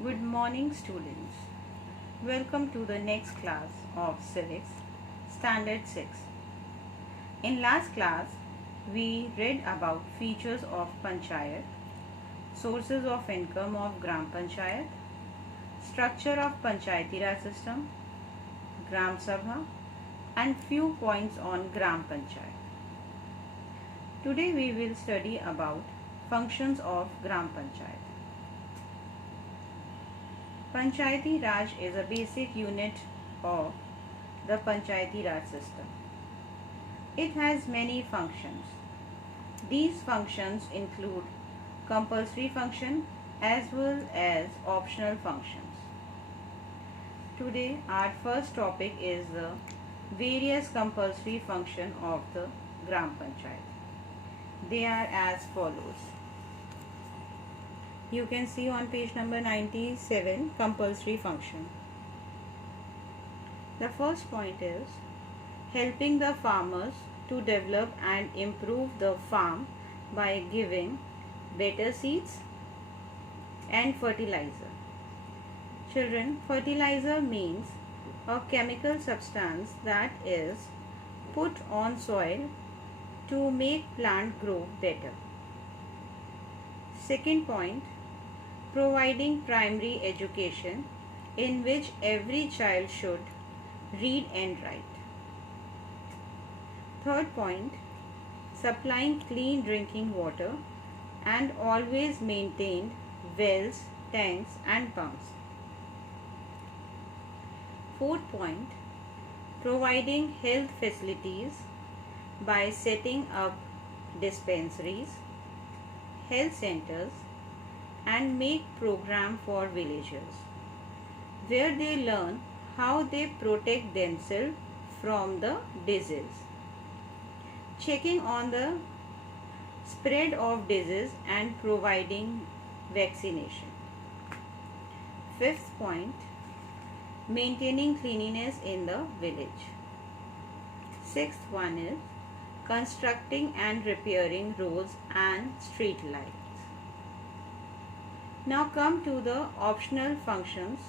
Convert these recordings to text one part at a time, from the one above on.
Good morning, students. Welcome to the next class of Civics, Standard 6. In last class, we read about features of Panchayat, sources of income of Gram Panchayat, structure of Panchayati Raj system, Gram Sabha, and few points on Gram Panchayat. Today we will study about functions of Gram Panchayat. Panchayati Raj is a basic unit of the Panchayati Raj system. It has many functions. These functions include compulsory function as well as optional functions. Today our first topic is the various compulsory function of the Gram Panchayat. They are as follows. You can see on page number 97 compulsory function. The first point is helping the farmers to develop and improve the farm by giving better seeds and fertilizer. Children, fertilizer means a chemical substance that is put on soil to make plant grow better. Second point, providing primary education in which every child should read and write. Third point, supplying clean drinking water and always maintained wells, tanks and pumps. Fourth point, providing health facilities by setting up dispensaries, health centers and make program for villagers where they learn how they protect themselves from the disease. Checking on the spread of disease and providing vaccination. Fifth point, maintaining cleanliness in the village. Sixth one is constructing and repairing roads and street lights. Now come to the optional functions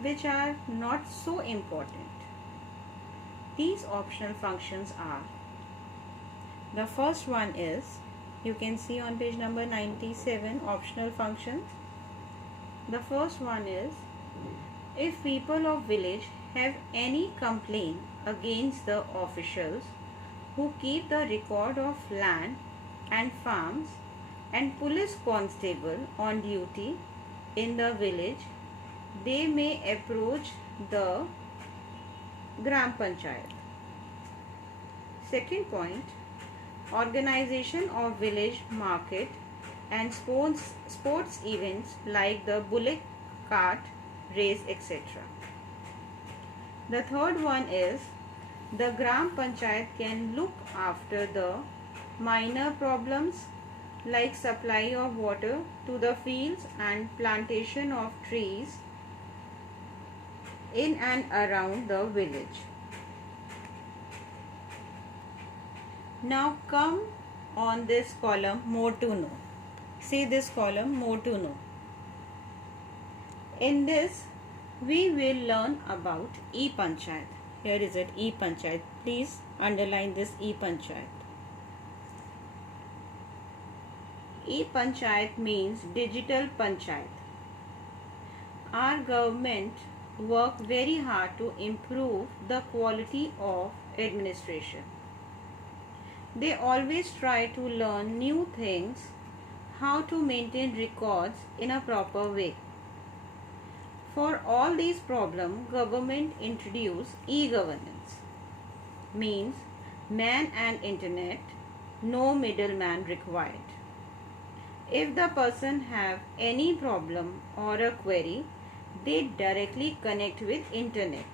which are not so important. These optional functions are, the first one is, you can see on page number 97 optional functions. The first one is, if people of village have any complaint against the officials who keep the record of land and farms and police constable on duty in the village, they may approach the Gram Panchayat. Second point, organization of village market and sports events like the bullock cart race, etc. The third one is, the Gram Panchayat can look after the minor problems like supply of water to the fields and plantation of trees in and around the village. Now come on this column, more to know. See this column, more to know. In this we will learn about E-Panchayat. Here is it, E-Panchayat. Please underline this E-Panchayat. E-Panchayat means digital panchayat. Our government work very hard to improve the quality of administration. They always try to learn new things, how to maintain records in a proper way. For all these problems, government introduced e-governance. Means man and internet, no middleman required. If the person have any problem or a query, they directly connect with internet.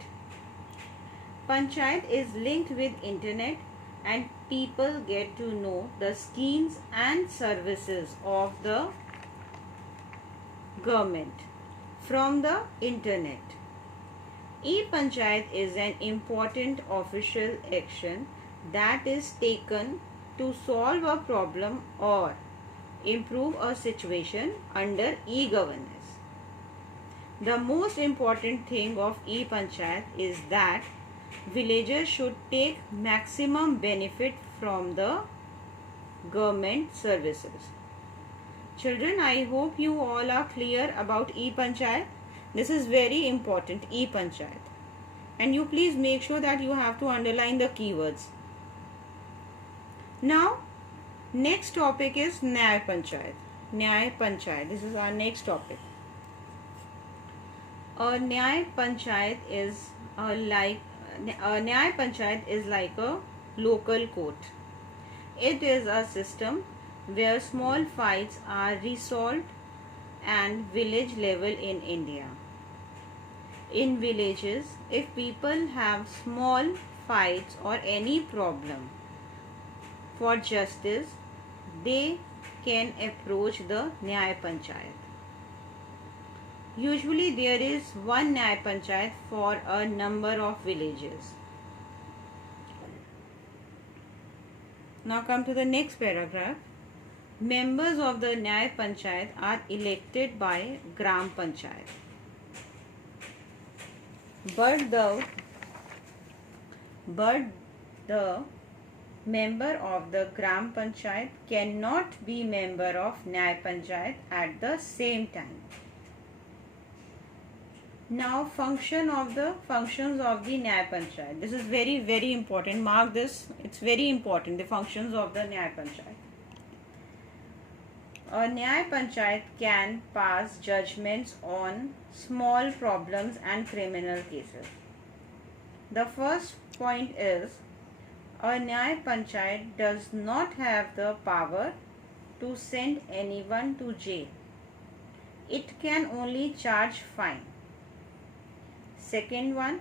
Panchayat is linked with internet and people get to know the schemes and services of the government from the internet. E-Panchayat is an important official action that is taken to solve a problem or improve a situation under e-governance. The most important thing of e-Panchayat is that villagers should take maximum benefit from the government services. Children, I hope you all are clear about e-Panchayat. This is very important, e-Panchayat. And you please make sure that you have to underline the keywords. Now, next topic is Nyay Panchayat. Nyay Panchayat. This is our next topic. A Nyay Panchayat is like a local court. It is a system where small fights are resolved at village level in India. In villages, if people have small fights or any problem for justice, they can approach the Nyay Panchayat. Usually there is one Nyay Panchayat for a number of villages. Now come to the next paragraph. Members of the Nyay Panchayat are elected by Gram Panchayat. But the member of the Gram Panchayat cannot be member of Nyay Panchayat at the same time. Now, functions of the Nyay Panchayat. This is very, very important. Mark this. It's very important. The functions of the Nyay Panchayat. A Nyay Panchayat can pass judgments on small problems and criminal cases. The first point is, a Nyay Panchayat does not have the power to send anyone to jail. It can only charge fine. Second one,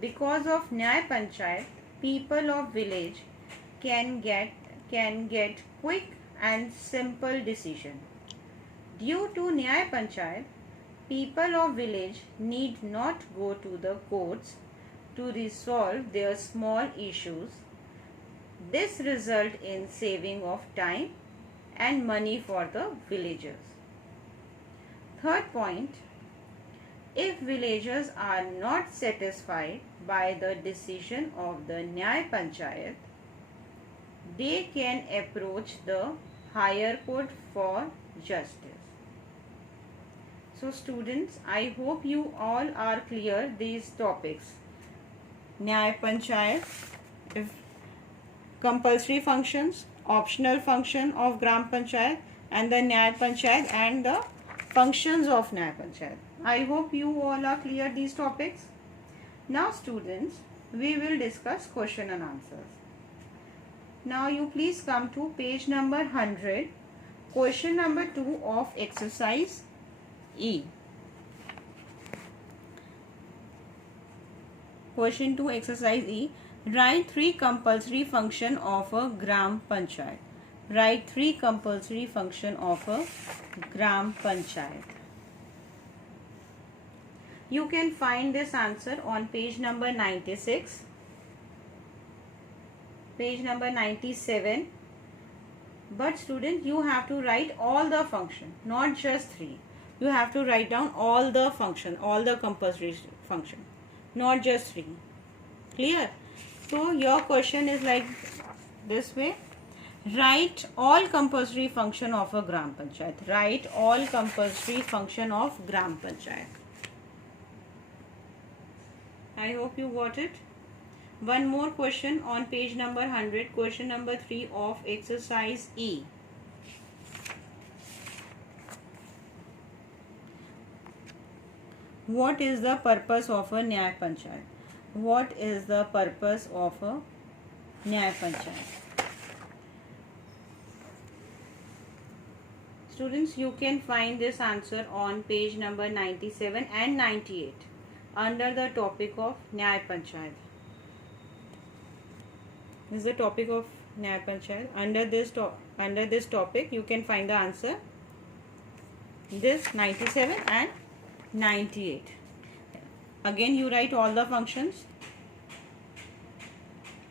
because of Nyay Panchayat, people of village can get quick and simple decision. Due to Nyay Panchayat, people of village need not go to the courts to resolve their small issues. This results in saving of time and money for the villagers. Third point, if villagers are not satisfied by the decision of the Nyay Panchayat, they can approach the higher court for justice. So students, I hope you all are clear these topics. Nyay Panchayat, compulsory functions, optional function of Gram Panchayat, and the Nyay Panchayat and the functions of Nyay Panchayat. I hope you all are clear these topics. Now students, we will discuss question and answers. Now you please come to page number 100, question number 2 of exercise E. Question 2 exercise E. Write 3 compulsory function of a Gram Panchayat. Write 3 compulsory function of a Gram Panchayat. You can find this answer on page number 96, page number 97. But student, you have to write all the function, not just 3. You have to write down all the function, all the compulsory function, not just 3. Clear? So your question is like this way. Write all compulsory function of a Gram Panchayat. Write all compulsory function of Gram Panchayat. I hope you got it. One more question on page number 100, question number 3 of exercise E. What is the purpose of a Nyay Panchayat? What is the purpose of a Nyay Panchayat? Students, you can find this answer on page number 97 and 98 under the topic of Nyay Panchayat. This is the topic of Nyay Panchayat. Under this topic, you can find the answer. This 97 and 98. Again, you write all the functions.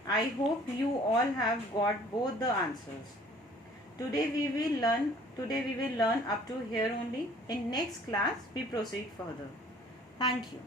I hope you all have got both the answers. Today we will learn up to here only. In next class we proceed further. Thank you.